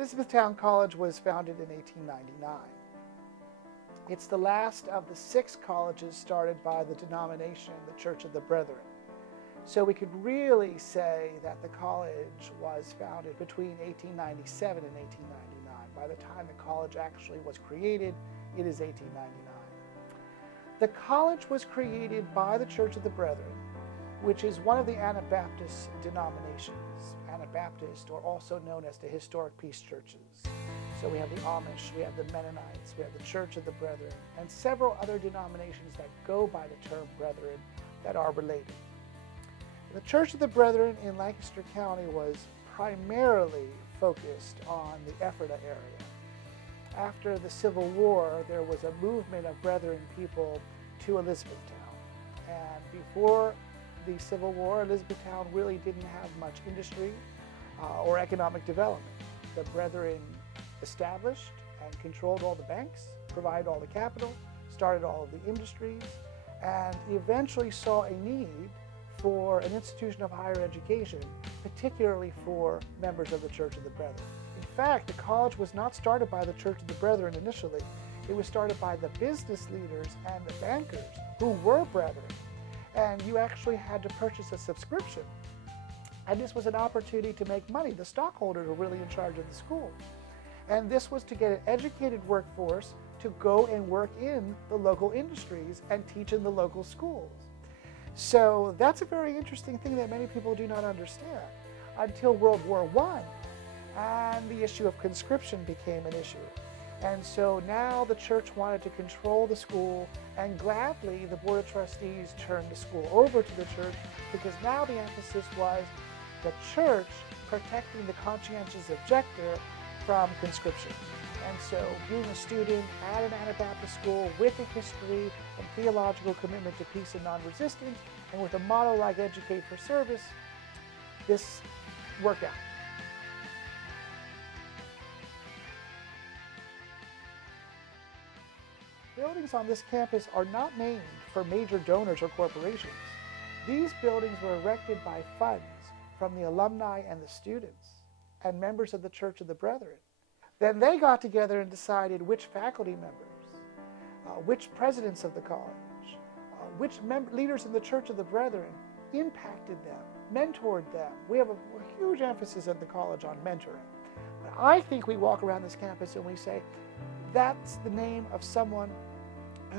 Elizabethtown College was founded in 1899. It's the last of the 6 colleges started by the denomination, the Church of the Brethren. So we could really say that the college was founded between 1897 and 1899. By the time the college actually was created, it is 1899. The college was created by the Church of the Brethren, which is one of the Anabaptist denominations. Anabaptist, or also known as the Historic Peace Churches. So we have the Amish, we have the Mennonites, we have the Church of the Brethren, and several other denominations that go by the term Brethren that are related. The Church of the Brethren in Lancaster County was primarily focused on the Ephrata area. After the Civil War, there was a movement of Brethren people to Elizabethtown. And before the Civil War, Elizabethtown really didn't have much industry or economic development. The Brethren established and controlled all the banks, provided all the capital, started all of the industries, and eventually saw a need for an institution of higher education, particularly for members of the Church of the Brethren. In fact, the college was not started by the Church of the Brethren initially. It was started by the business leaders and the bankers who were Brethren. And you actually had to purchase a subscription. And this was an opportunity to make money. The stockholders were really in charge of the school. And this was to get an educated workforce to go and work in the local industries and teach in the local schools. So that's a very interesting thing that many people do not understand until World War I, and the issue of conscription became an issue. And so now the church wanted to control the school, and gladly the Board of Trustees turned the school over to the church, because now the emphasis was the church protecting the conscientious objector from conscription. And so being a student at an Anabaptist school with a history and theological commitment to peace and non-resistance, and with a motto like educate for service, this worked out. Buildings on this campus are not named for major donors or corporations. These buildings were erected by funds from the alumni and the students and members of the Church of the Brethren. Then they got together and decided which faculty members, which presidents of the college, which leaders in the Church of the Brethren impacted them, mentored them. We have a huge emphasis at the college on mentoring. But I think we walk around this campus and we say, that's the name of someone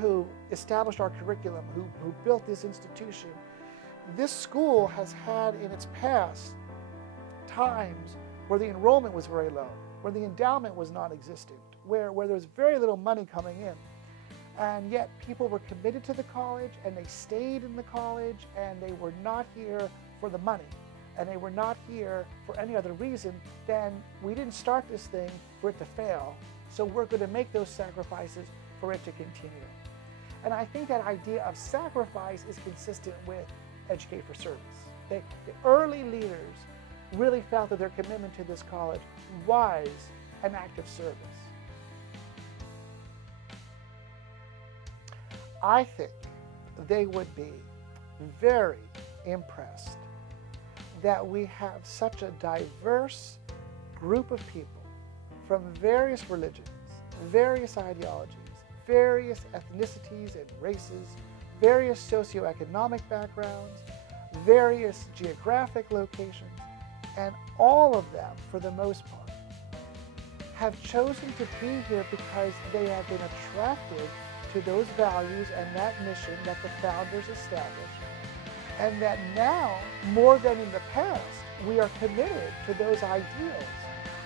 who established our curriculum, who built this institution. This school has had in its past times where the enrollment was very low, where the endowment was non-existent, where there was very little money coming in. And yet people were committed to the college, and they stayed in the college, and they were not here for the money, and they were not here for any other reason than we didn't start this thing for it to fail, so we're going to make those sacrifices for it to continue. And I think that idea of sacrifice is consistent with educate for service. The early leaders really felt that their commitment to this college was an act of service. I think they would be very impressed that we have such a diverse group of people from various religions, various ideologies, various ethnicities and races, various socioeconomic backgrounds, various geographic locations, and all of them, for the most part, have chosen to be here because they have been attracted to those values and that mission that the founders established, and that now, more than in the past, we are committed to those ideals.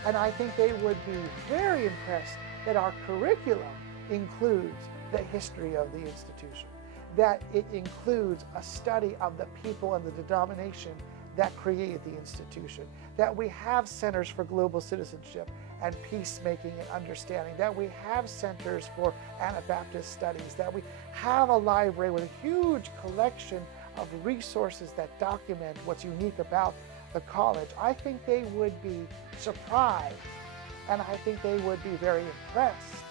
And I think they would be very impressed that our curriculum includes the history of the institution, that it includes a study of the people and the denomination that created the institution, that we have centers for global citizenship and peacemaking and understanding, that we have centers for Anabaptist studies, that we have a library with a huge collection of resources that document what's unique about the college. I think they would be surprised, and I think they would be very impressed.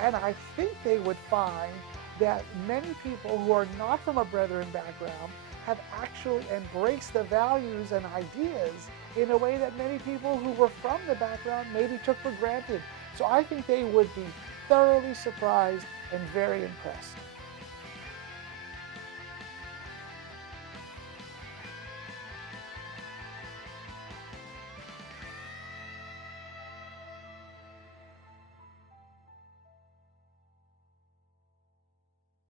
And I think they would find that many people who are not from a Brethren background have actually embraced the values and ideas in a way that many people who were from the background maybe took for granted. So I think they would be thoroughly surprised and very impressed.